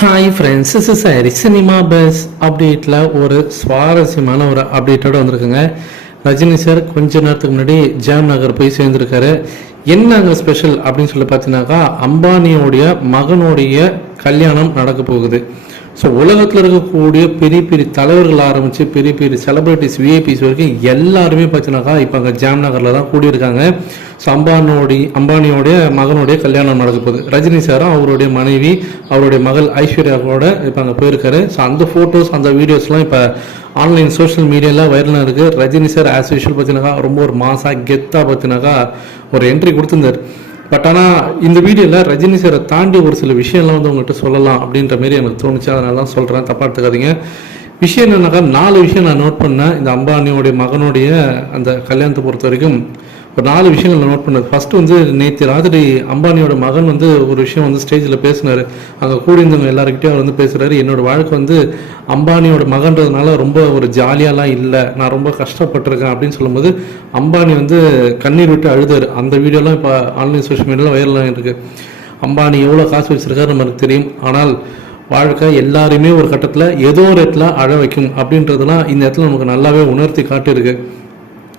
Hi friends is சாரி cinema buzz அப்டேட்டில் ஒரு சுவாரஸ்யமான ஒரு அப்டேட்டோட வந்திருக்குங்க. ரஜினி சார் கொஞ்ச நேரத்துக்கு முன்னாடி ஜாம் நகர் போய் சேர்ந்துருக்காரு. என்ன அங்கே ஸ்பெஷல் அப்படின்னு சொல்லி பார்த்தீங்கன்னாக்கா அம்பானியோடைய மகனுடைய கல்யாணம் நடக்க போகுது. ஸோ உலகத்தில் இருக்கக்கூடிய பெரிய பெரிய தலைவர்கள் ஆரம்பித்து பெரிய பெரிய செலிபிரிட்டிஸ் விஐபிஸ் வரைக்கும் எல்லாருமே பார்த்தீங்கன்னாக்கா இப்போ அங்கே ஜாம் நகரில் தான் கூடியிருக்காங்க. ஸோ அம்பானோடி அம்பானியோடைய மகனுடைய கல்யாணம் நடக்க போகுது. ரஜினி சாரும் அவருடைய மனைவி அவருடைய மகள் ஐஸ்வர்யாவோட இப்போ அங்கே போயிருக்காரு. ஸோ அந்த ஃபோட்டோஸ் அந்த வீடியோஸ்லாம் இப்போ ஆன்லைன் சோஷியல் மீடியாவில் வைரலாக இருக்குது ரஜினி சார் ஆஸ் யூஷுவல் பார்த்தீங்கன்னாக்கா ரொம்ப ஒரு மாசாக கெத்தாக பார்த்தீங்கன்னாக்கா ஒரு என்ட்ரி கொடுத்துருந்தார். பட் ஆனால் இந்த வீடியோவில் ரஜினி சாரை தாண்டி ஒரு சில விஷயம்லாம் வந்து உங்கள்கிட்ட சொல்லலாம் அப்படின்ற மாரி எனக்கு தோணுச்சு. அதனால தான் சொல்கிறேன் தப்பாக எடுத்துக்காதீங்க. விஷயம் என்னன்னாக்கா நாலு விஷயம் நான் நோட் பண்ணேன். இந்த அம்பானியோடைய மகனுடைய அந்த கல்யாணத்தை பொறுத்த வரைக்கும். இப்போ நாலு விஷயங்கள் நோட் பண்ணது. ஃபர்ஸ்ட் வந்து நேற்று ராத்திரி அம்பானியோட மகன் வந்து ஒரு விஷயம் வந்து ஸ்டேஜில் பேசினார். அங்கே கூடியிருந்தவங்க எல்லாருக்கிட்டையும் அவர் வந்து பேசுகிறாரு என்னோட வாழ்க்கை வந்து அம்பானியோட மகன்றதுனால ரொம்ப ஒரு ஜாலியாலாம் இல்லை. நான் ரொம்ப கஷ்டப்பட்டிருக்கேன் அப்படின்னு சொல்லும்போது அம்பானி வந்து கண்ணீர் விட்டு அழுதாரு. அந்த வீடியோலாம் இப்போ ஆன்லைன் சோஷியல் மீடியாவில் வைரலாக இருக்கு அம்பானி எவ்வளோ காசு வச்சிருக்காரு நமக்கு தெரியும். ஆனால் வாழ்க்கை எல்லாருமே ஒரு கட்டத்தில் ஏதோ ஒரு இடத்துல அழ வைக்கும் அப்படின்றதெல்லாம் இந்த இடத்துல நமக்கு நல்லாவே உணர்த்தி காட்டியிருக்கு.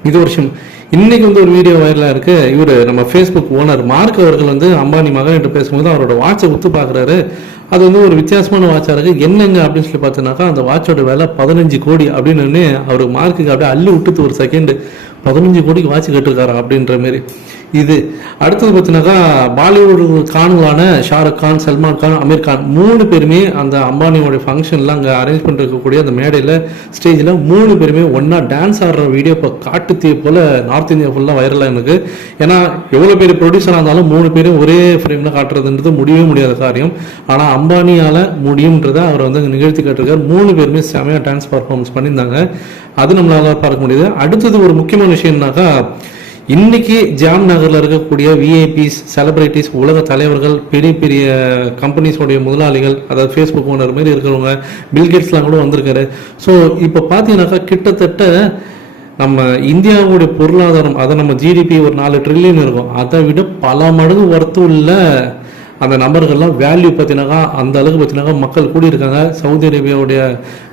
இது ஒரு விஷயம். இன்னைக்கு வந்து ஒரு வீடியோ வைரலாக இருக்கு. இவர் நம்ம ஃபேஸ்புக் ஓனர் மார்க் அவர்கள் வந்து அம்பானி மகன் என்று பேசும்போது அவரோட வாட்சை ஒத்து பார்க்குறாரு. அது வந்து ஒரு வித்தியாசமான வாட்சாக இருக்கு. என்னங்க அப்படின்னு சொல்லி பார்த்தீங்கன்னாக்கா அந்த வாட்சோட விலை பதினஞ்சு கோடி அப்படின்னு உடனே அவர் மார்க்குக்கு அப்படியே அள்ளி விட்டுத்து ஒரு செகண்ட் பதினஞ்சு கோடிக்கு வாட்ச் கேட்டிருக்காரா அப்படின்ற மாரி இது. அடுத்தது பார்த்தீங்கன்னாக்கா பாலிவுட் கான்களான ஷாருக் கான் சல்மான் கான் அமீர் கான் மூணு பேருமே அந்த அம்பானியோட ஃபங்க்ஷன்லாம் அங்கே அரேஞ்ச் பண்ணிருக்கக்கூடிய அந்த மேடையில் ஸ்டேஜில் மூணு பேருமே ஒன்றா டான்ஸ் ஆடுற வீடியோ இப்போ காட்டுத்தீ போல் நார்த் இந்தியா ஃபுல்லாக வைரலாக எனக்கு ஏன்னா எவ்வளோ பேர் ப்ரொடியூசராக இருந்தாலும் மூணு பேரும் ஒரே ஃப்ரேமில் காட்டுறதுன்றது முடியவே முடியாத காரியம். ஆனால் அம்பானியால் முடியுன்றதை அவர் வந்து அங்கே நிகழ்த்தி காட்டிருக்கார். மூணு பேருமே செமையாக டான்ஸ் பர்ஃபார்மன்ஸ் பண்ணியிருந்தாங்க. அது நம்மளால் பார்க்க முடியுது. அடுத்தது ஒரு முக்கியமான விஷயம்னாக்கா இன்னைக்கு ஜாம் நகரில் இருக்கக்கூடிய விஐபிஸ் செலிபிரிட்டிஸ் உலக தலைவர்கள் பெரிய பெரிய கம்பெனிஸோடைய முதலாளிகள் அதாவது ஃபேஸ்புக் ஓனர் மாதிரி இருக்கிறவங்க பில்கேட்ஸ்லாம் கூட வந்திருக்காரு. ஸோ இப்போ பார்த்தீங்கன்னாக்கா கிட்டத்தட்ட நம்ம இந்தியாவுடைய பொருளாதாரம் அதை நம்ம ஜிடிபி ஒரு நாலு ட்ரில்லியன் இருக்கும். அதை விட பல மடங்கு ஒர்த்து உள்ள அந்த நபர்கள்லாம் வேல்யூ பார்த்தீங்கன்னாக்கா அந்த அளவுக்கு பார்த்தீங்கன்னாக்கா மக்கள் கூடியிருக்காங்க. சவுதி அரேபியாவுடைய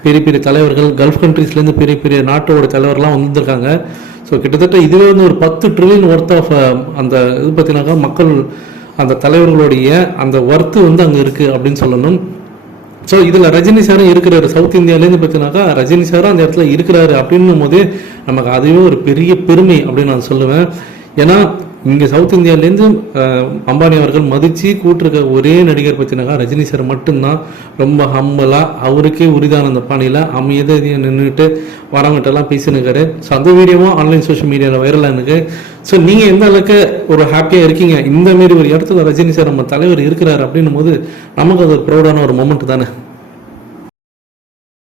பெரிய பெரிய தலைவர்கள் கல்ஃப் கண்ட்ரீஸ்லேருந்து பெரிய பெரிய நாட்டோட தலைவர்கள்லாம் வந்திருக்காங்க. ஸோ கிட்டத்தட்ட இதுவே வந்து ஒரு பத்து ட்ரில்லியன் ஒர்த் ஆஃப் அந்த இது பார்த்தீங்கன்னாக்கா மக்கள் அந்த தலைவர்களுடைய அந்த ஒர்த்து வந்து அங்கே இருக்குது அப்படின்னு சொல்லணும். ஸோ இதில் ரஜினி சாரும் இருக்கிறாரு. சவுத் இந்தியாவிலேருந்து பார்த்தீங்கன்னாக்கா ரஜினி சாரும் அந்த இடத்துல இருக்கிறாரு அப்படின்னும் போது நமக்கு அதுவே ஒரு பெரிய பெருமை அப்படின்னு நான் சொல்லுவேன். ஏன்னா இங்கே சவுத் இந்தியாவிலேருந்து அம்பானி அவர்கள் மதித்து கூட்டிருக்க ஒரே நடிகர் பற்றினாக்கா ரஜினி சார் மட்டும்தான். ரொம்ப ஹம்பலாக அவருக்கே உரிதான அந்த பாணியில் அமைதியாக நின்றுட்டு வரவங்கிட்டலாம் பேசினுக்காரு ஸோ அந்த வீடியோவும் ஆன்லைன் சோஷியல் மீடியாவில் வைரலாக இருக்கு. ஸோ நீங்கள் எந்த அளவுக்கு ஒரு ஹாப்பியாக இருக்கீங்க? இந்த மாரி ஒரு இடத்துல ரஜினி சார் நம்ம தலைவர் இருக்கிறாரு அப்படின்னும் போது நமக்கு அது ஒரு ப்ரௌடான ஒரு மொமெண்ட் தானே?